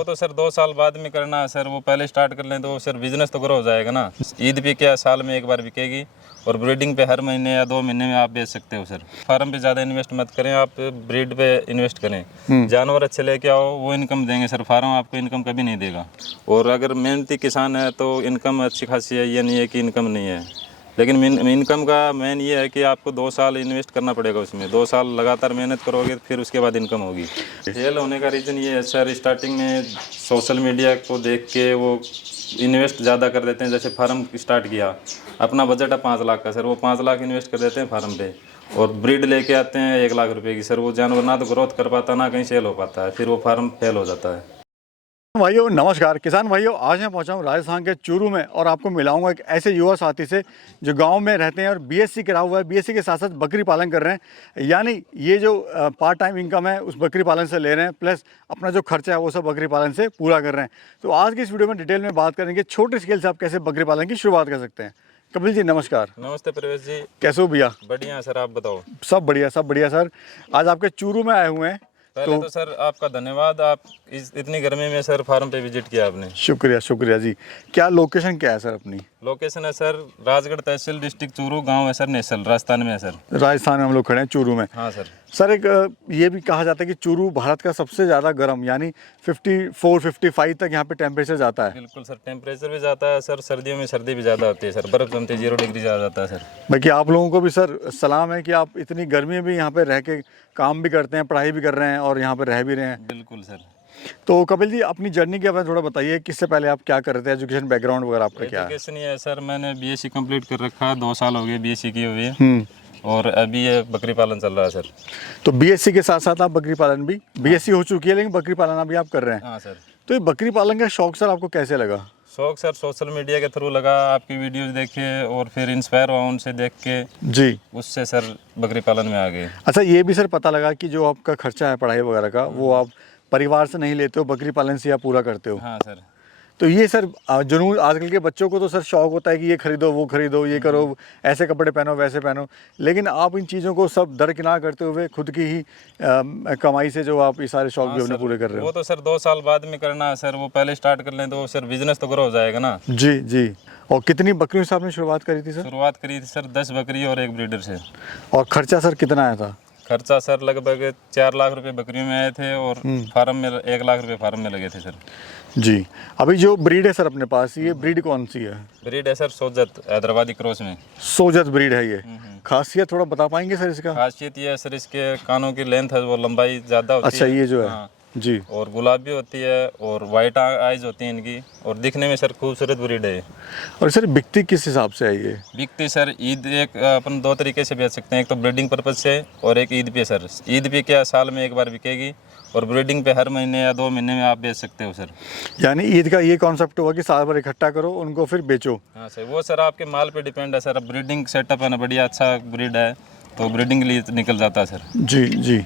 वो तो सर 2 साल बाद में करना है सर। वो पहले स्टार्ट कर लें तो सर बिजनेस तो ग्रो हो जाएगा ना। ईद पे क्या साल में एक बार बिकेगी, और ब्रीडिंग पे हर महीने या 2 महीने में आप बेच सकते हो सर। फार्म पे ज़्यादा इन्वेस्ट मत करें, आप ब्रीड पे इन्वेस्ट करें। जानवर अच्छे लेके आओ, वो इनकम देंगे सर। फार्म आपको इनकम कभी नहीं देगा। और अगर मेहनती किसान है तो इनकम अच्छी खासी है, ये नहीं है कि इनकम नहीं है। लेकिन इनकम का मेन ये है कि आपको 2 साल इन्वेस्ट करना पड़ेगा उसमें। 2 साल लगातार मेहनत करोगे फिर उसके बाद इनकम होगी। फेल होने का रीज़न ये है सर, स्टार्टिंग में सोशल मीडिया को देख के वो इन्वेस्ट ज़्यादा कर देते हैं। जैसे फार्म स्टार्ट किया, अपना बजट है 5 लाख का सर, वो 5 लाख इन्वेस्ट कर देते हैं फार्म पे, और ब्रीड लेके आते हैं 1 लाख रुपए की सर। वो जानवर ना तो ग्रोथ कर पाता, ना कहीं सेल हो पाता है, फिर वो फार्म फेल हो जाता है। भाइयों नमस्कार। किसान भाइयों, आज मैं पहुंचा हूं राजस्थान के चूरू में, और आपको मिलाऊंगा एक ऐसे युवा साथी से जो गांव में रहते हैं और बीएससी करा हुआ है। बीएससी के साथ साथ बकरी पालन कर रहे हैं, यानी ये जो पार्ट टाइम इनकम है उस बकरी पालन से ले रहे हैं, प्लस अपना जो खर्चा है वो सब बकरी पालन से पूरा कर रहे हैं। तो आज की इस वीडियो में डिटेल में बात करेंगे छोटे स्केल से आप कैसे बकरी पालन की शुरुआत कर सकते हैं। कपिल जी नमस्कार। नमस्ते प्रवेश जी, कैसे हो भैया? बढ़िया सर, आप बताओ। सब बढ़िया सब बढ़िया सर। आज आपके चूरू में आए हुए हैं। पहले तो सर आपका धन्यवाद, आप इतनी गर्मी में सर फार्म पे विजिट किया आपने। शुक्रिया शुक्रिया जी। क्या लोकेशन क्या है सर अपनी? लोकेशन है सर राजगढ़ तहसील, डिस्ट्रिक्ट चूरू, गांव है सर नेसल, राजस्थान में है सर। राजस्थान में हम लोग खड़े हैं चूरू में। हाँ सर। सर एक ये भी कहा जाता है कि चूरू भारत का सबसे ज़्यादा गर्म, यानी 54-55 तक यहाँ पे टेम्परेचर जाता है। बिल्कुल सर, टेम्परेचर भी जाता है सर, सर्दियों में सर्दी भी ज़्यादा होती है सर, बर्फ़ जमती 0 डिग्री जा जाता है सर। बाकी आप लोगों को भी सर सलाम है कि आप इतनी गर्मी में भी यहाँ पे रह के काम भी करते हैं, पढ़ाई भी कर रहे हैं और यहाँ पे रह भी रहे हैं। बिल्कुल सर। तो कपिल जी अपनी जर्नी के बारे में थोड़ा बताइए, किससे पहले आप क्या कर रहे थे, एजुकेशन बैकग्राउंड वगैरह आपका क्या है? एजुकेशन ये है सर, मैंने बीएससी कंप्लीट कर रखा है, 2 साल हो गए बीएससी किए हुए, और अभी ये बकरी पालन चल रहा है सर। तो बीएससी के साथ साथ आप बकरी पालन भी, बीएससी हो चुकी है लेकिन बकरी पालन अभी आप कर रहे हैं? हाँ सर। तो ये बकरी पालन का शौक सर आपको कैसे लगा? शौक सर सोशल मीडिया के थ्रू लगा, आपकी वीडियोस देखे और फिर इंस्पायर हुआ उनसे देख के जी, उससे सर बकरी पालन में आ गए। अच्छा ये भी सर पता लगा कि जो आपका खर्चा है पढ़ाई वगैरह का वो आप परिवार से नहीं लेते हो, बकरी पालन से आप पूरा करते हो। हाँ सर। तो ये सर जुनून आजकल के बच्चों को तो सर शौक होता है कि ये खरीदो वो खरीदो, ये करो, ऐसे कपड़े पहनो वैसे पहनो, लेकिन आप इन चीज़ों को सब दरकिनार करते हुए खुद की ही कमाई से जो आप ये सारे शौक भी अपने पूरे कर रहे हो। वो तो सर 2 साल बाद में करना है सर। वो पहले स्टार्ट कर लें तो सर बिजनेस तो ग्रो हो जाएगा ना। जी जी। और कितनी बकरियों से आपने शुरुआत करी थी सर? शुरुआत करी थी सर 10 बकरी और 1 ब्रीडर से। और खर्चा सर कितना आया था? खर्चा सर लगभग 4 लाख रुपए बकरियों में आए थे, और फार्म में 1 लाख रुपए फार्म में लगे थे सर। जी। अभी जो ब्रीड है सर अपने पास, ये ब्रीड कौन सी है? ब्रीड है सर सोजत, हैदराबादी क्रॉस में। सोजत ब्रीड है ये। खासियत थोड़ा बता पाएंगे सर इसका? खासियत ये है सर, इसके कानों की लेंथ है वो लंबाई ज़्यादा होती है। अच्छा ये जो है। हाँ। जी। और गुलाबी होती है और वाइट आइज होती हैं इनकी, और दिखने में सर खूबसूरत ब्रीड है। और सर बिकती किस हिसाब से है ये? बिकती सर ईद एक अपन 2 तरीके से बेच सकते हैं, एक तो ब्रीडिंग पर्पज से और एक ईद पे सर। ईद पे क्या साल में एक बार बिकेगी, और ब्रीडिंग पे हर महीने या 2 महीने में आप बेच सकते हो सर। यानी ईद का ये कॉन्सेप्ट हुआ कि साल भर इकट्ठा करो, उनको फिर बेचो। हाँ सर, वो सर आपके माल पे डिपेंड है सर। अब ब्रीडिंग सेटअप है ना, बढ़िया अच्छा ब्रीड है तो ब्रीडिंग के लिए निकल जाता है सर। जी जी।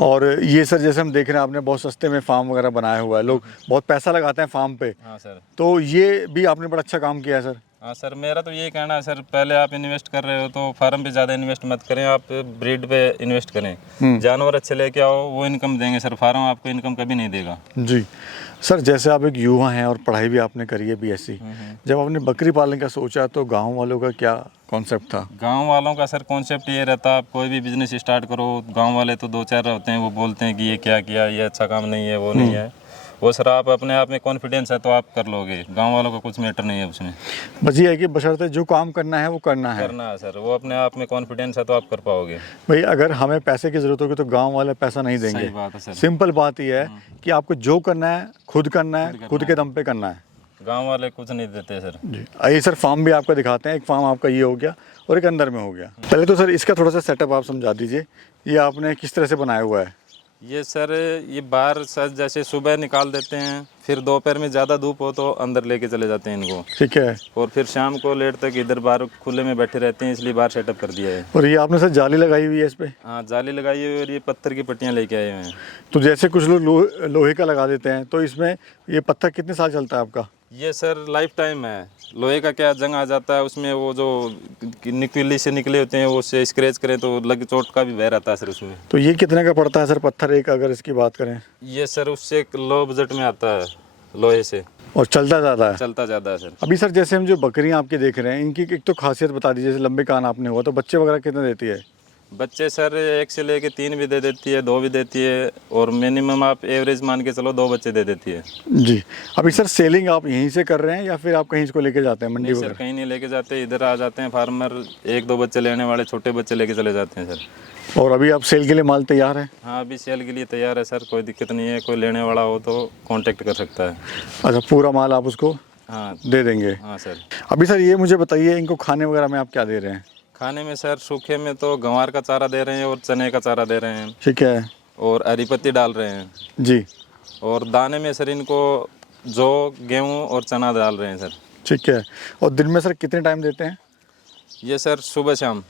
और ये सर जैसे हम देख रहे हैं आपने बहुत सस्ते में फार्म वगैरह बनाया हुआ है, लोग बहुत पैसा लगाते हैं फार्म पे। हाँ सर। तो ये भी आपने बड़ा अच्छा काम किया है सर। हाँ सर, मेरा तो यही कहना है सर, पहले आप इन्वेस्ट कर रहे हो तो फार्म पे ज़्यादा इन्वेस्ट मत करें, आप ब्रीड पे इन्वेस्ट करें। जानवर अच्छे लेके आओ, वो इनकम देंगे सर। फार्म आपको इनकम कभी नहीं देगा। जी सर, जैसे आप एक युवा हैं और पढ़ाई भी आपने करी है बीएससी, जब आपने बकरी पालन का सोचा तो गांव वालों का क्या कॉन्सेप्ट था? गांव वालों का सर कॉन्सेप्ट ये रहता, आप कोई भी बिजनेस स्टार्ट करो, गांव वाले तो 2-4 होते हैं, वो बोलते हैं कि ये क्या किया, ये अच्छा काम नहीं है, वो नहीं है। वो सर आप अपने आप में कॉन्फिडेंस है तो आप कर लोगे, गांव वालों का कुछ मैटर नहीं है उसमें। बस ये है कि बशर्ते जो काम करना है वो करना है सर। वो अपने आप में कॉन्फिडेंस है तो आप कर पाओगे। भाई। अगर हमें पैसे की ज़रूरत होगी तो गांव वाले पैसा नहीं देंगे। सही बात है सर। सिंपल बात ये है कि आपको जो करना है खुद करना है, खुद के दम पे करना है। गांव वाले कुछ नहीं देते सर। जी। आइए सर फार्म भी आपका दिखाते हैं। एक फार्म आपका ये हो गया और एक अंदर में हो गया। पहले तो सर इसका थोड़ा सा सेटअप आप समझा दीजिए, ये आपने किस तरह से बनाया हुआ है? ये सर ये बाहर सर जैसे सुबह निकाल देते हैं, फिर दोपहर में ज़्यादा धूप हो तो अंदर लेके चले जाते हैं इनको। ठीक है। और फिर शाम को लेट तक इधर बाहर खुले में बैठे रहते हैं, इसलिए बाहर सेटअप कर दिया है। और ये आपने सर जाली लगाई हुई है इस पे? हाँ, जाली लगाई हुई है और ये पत्थर की पट्टियाँ लेके आए हुए हैं। तो जैसे कुछ लोग लोहे का लगा देते हैं, तो इसमें ये पत्थर कितने साल चलता है आपका? ये सर लाइफ टाइम है। लोहे का क्या जंग आ जाता है उसमें, वो जो निकली से निकले होते हैं वो से स्क्रैच करें तो लग चोट का भी भय रहता है सर उसमें। तो ये कितने का पड़ता है सर पत्थर एक, अगर इसकी बात करें? ये सर उससे एक लो बजट में आता है, लोहे से और चलता ज़्यादा है? चलता ज़्यादा है सर। अभी सर जैसे हम जो बकरियां आपकी देख रहे हैं, इनकी एक तो खासियत बता दीजिए। जैसे लंबे कान आपने हुआ तो बच्चे वगैरह कितने देती है? बच्चे सर 1 से लेके 3 भी दे देती है, 2 भी देती है, और मिनिमम आप एवरेज मान के चलो 2 बच्चे दे देती है। जी। अभी सर सेलिंग आप यहीं से कर रहे हैं या फिर आप कहीं इसको लेके जाते हैं मंडी नहीं सर, वगैरह? कहीं नहीं लेके जाते, इधर आ जाते हैं फार्मर, 1-2 बच्चे लेने वाले छोटे बच्चे लेके चले जाते हैं सर। और अभी आप सेल के लिए माल तैयार है? हाँ, अभी सेल के लिए तैयार है सर, कोई दिक्कत नहीं है। कोई लेने वाला हो तो कांटेक्ट कर सकता है। अच्छा, पूरा माल आप उसको हाँ दे देंगे? हाँ सर। अभी सर ये मुझे बताइए, इनको खाने वगैरह में आप क्या दे रहे हैं? खाने में सर सूखे में तो गंवार का चारा दे रहे हैं और चने का चारा दे रहे हैं, ठीक है और हरी पत्ती डाल रहे हैं। जी। और दाने में सर इनको जौ, गेहूँ और चना डाल रहे हैं सर। ठीक है। और दिन में सर कितने टाइम देते हैं? ये सर सुबह शाम।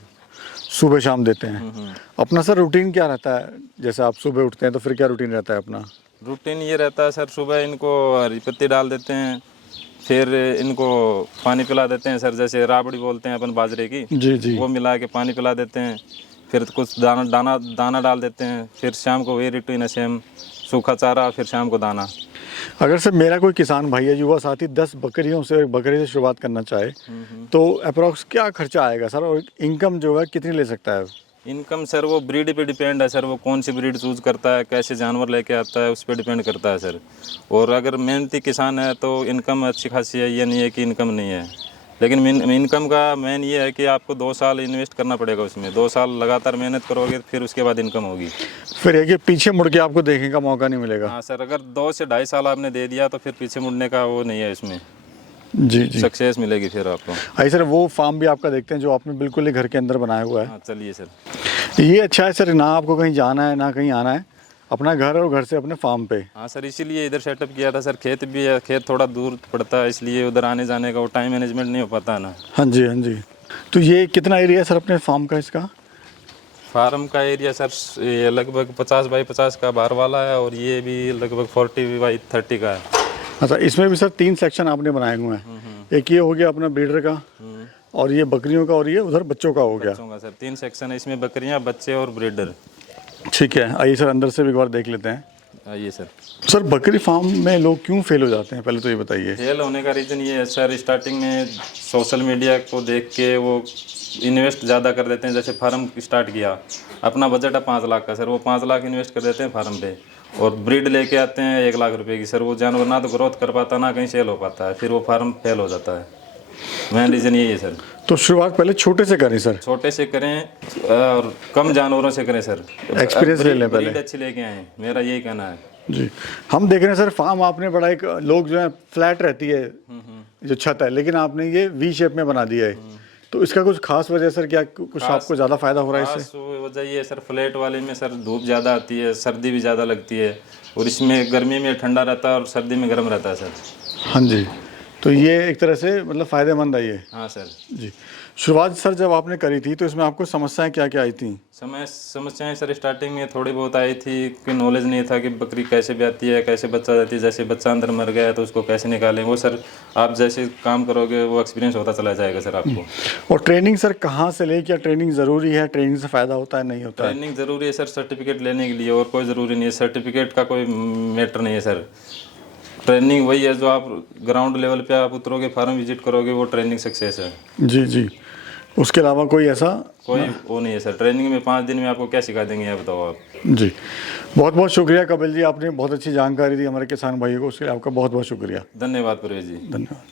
सुबह शाम देते हैं। अपना सर रूटीन क्या रहता है? जैसे आप सुबह उठते हैं तो फिर क्या रूटीन रहता है अपना? रूटीन ये रहता है सर, सुबह इनको हरी पत्ती डाल देते हैं, फिर इनको पानी पिला देते हैं सर। जैसे राबड़ी बोलते हैं अपन बाजरे की, जी जी। वो मिला के पानी पिला देते हैं। फिर कुछ दाना डाल देते हैं। फिर शाम को वही रूटीन है सेम, सूखा चारा, फिर शाम को दाना। अगर सर मेरा कोई किसान भाई है, युवा साथी 10 बकरियों से, एक बकरी से शुरुआत करना चाहे तो अप्रोक्स क्या खर्चा आएगा सर, और इनकम जो है कितनी ले सकता है? इनकम सर वो ब्रीड पे डिपेंड है सर, वो कौन सी ब्रीड चूज़ करता है, कैसे जानवर लेके आता है, उस पर डिपेंड करता है सर। और अगर मेहनती किसान है तो इनकम अच्छी खासी है, ये नहीं है कि इनकम नहीं है। लेकिन इनकम का मेन ये है कि आपको 2 साल इन्वेस्ट करना पड़ेगा उसमें। 2 साल लगातार मेहनत करोगे फिर उसके बाद इनकम होगी। फिर है कि पीछे मुड़ के आपको देखने का मौका नहीं मिलेगा? हाँ सर, अगर 2 से 2.5 साल आपने दे दिया तो फिर पीछे मुड़ने का वो नहीं है इसमें, जी जी। सक्सेस मिलेगी फिर आपको। आई सर, वो फार्म भी आपका देखते हैं जो आपने बिल्कुल ही घर के अंदर बनाया हुआ है। हाँ चलिए सर। ये अच्छा है सर, ना आपको कहीं जाना है ना कहीं आना है, अपना घर और घर से अपने फार्म पे। हाँ सर, इसीलिए इधर सेटअप किया था सर। खेत भी है, खेत थोड़ा दूर पड़ता है, इसलिए उधर आने जाने का वो टाइम मैनेजमेंट नहीं हो पाता ना। हाँ जी हाँ जी। तो ये कितना एरिया है सर अपने फार्म का इसका? फार्म का एरिया सर ये लगभग 50 बाई 50 का बाहर वाला है, और ये भी लगभग 40 बाई 30 का है। अच्छा, इसमें भी सर 3 सेक्शन आपने बनाए हुए हैं। एक ये हो गया अपना ब्रीडर का, और ये बकरियों का, और ये उधर बच्चों का हो गया। बच्चों का सर 3 सेक्शन है इसमें, बकरियां, बच्चे और ब्रीडर। ठीक है, आइए सर अंदर से भी एक बार देख लेते हैं। आइए सर। सर बकरी फार्म में लोग क्यों फेल हो जाते हैं, पहले तो ये बताइए। फेल होने का रीज़न ये है सर, स्टार्टिंग में सोशल मीडिया को देख के वो इन्वेस्ट ज़्यादा कर देते हैं। जैसे फार्म स्टार्ट किया, अपना बजट है 5 लाख का सर, वो 5 लाख इन्वेस्ट कर देते हैं फार्म पे, और ब्रीड लेके आते हैं 1 लाख रुपए की सर। वो जानवर ना तो ग्रोथ कर पाता, ना कहीं सेल हो पाता है, फिर वो फार्म फेल हो जाता है। मेन रीज़न यही है सर। तो शुरुआत पहले छोटे से करें सर? छोटे से करें और कम जानवरों से करें सर। एक्सपीरियंस ले लें पहले। ब्रीड अच्छी लेके आए, मेरा यही कहना है जी। हम देख रहे हैं सर फार्म आपने बड़ा, एक लोग जो है फ्लैट रहती है जो छत है, लेकिन आपने ये वी शेप में बना दिया है। तो इसका कुछ खास वजह सर, क्या कुछ आपको ज़्यादा फायदा हो रहा है इससे? वजह ये है सर, फ्लैट वाले में सर धूप ज़्यादा आती है, सर्दी भी ज़्यादा लगती है, और इसमें गर्मी में ठंडा रहता है और सर्दी में गर्म रहता है सर। हाँ जी। तो ये एक तरह से मतलब फ़ायदेमंद है ये। हाँ सर जी। शुरुआत सर जब आपने करी थी तो इसमें आपको समस्याएं क्या क्या आई थी? समस्याएं सर स्टार्टिंग में थोड़ी बहुत आई थी कि नॉलेज नहीं था कि बकरी कैसे ब्याती है, कैसे बच्चा जाती है। जैसे बच्चा अंदर मर गया है तो उसको कैसे निकालें, वो सर आप जैसे काम करोगे वो एक्सपीरियंस होता चला जाएगा सर आपको। और ट्रेनिंग सर कहाँ से ले? क्या ट्रेनिंग ज़रूरी है? ट्रेनिंग से फ़ायदा होता है, नहीं होता है? ट्रेनिंग ज़रूरी है सर सर्टिफिकेट लेने के लिए, और कोई ज़रूरी नहीं है। सर्टिफिकेट का कोई मैटर नहीं है सर। ट्रेनिंग वही है जो आप ग्राउंड लेवल पे आप उतरोगे, फार्म विजिट करोगे, वो ट्रेनिंग सक्सेस है। जी जी। उसके अलावा कोई ऐसा कोई वो नहीं है सर। ट्रेनिंग में 5 दिन में आपको क्या सिखा देंगे ये बताओ आप। जी। बहुत बहुत शुक्रिया कपिल जी, आपने बहुत अच्छी जानकारी दी हमारे किसान भाइयों को, उसके लिए आपका बहुत बहुत शुक्रिया। धन्यवाद परवेज जी। धन्यवाद।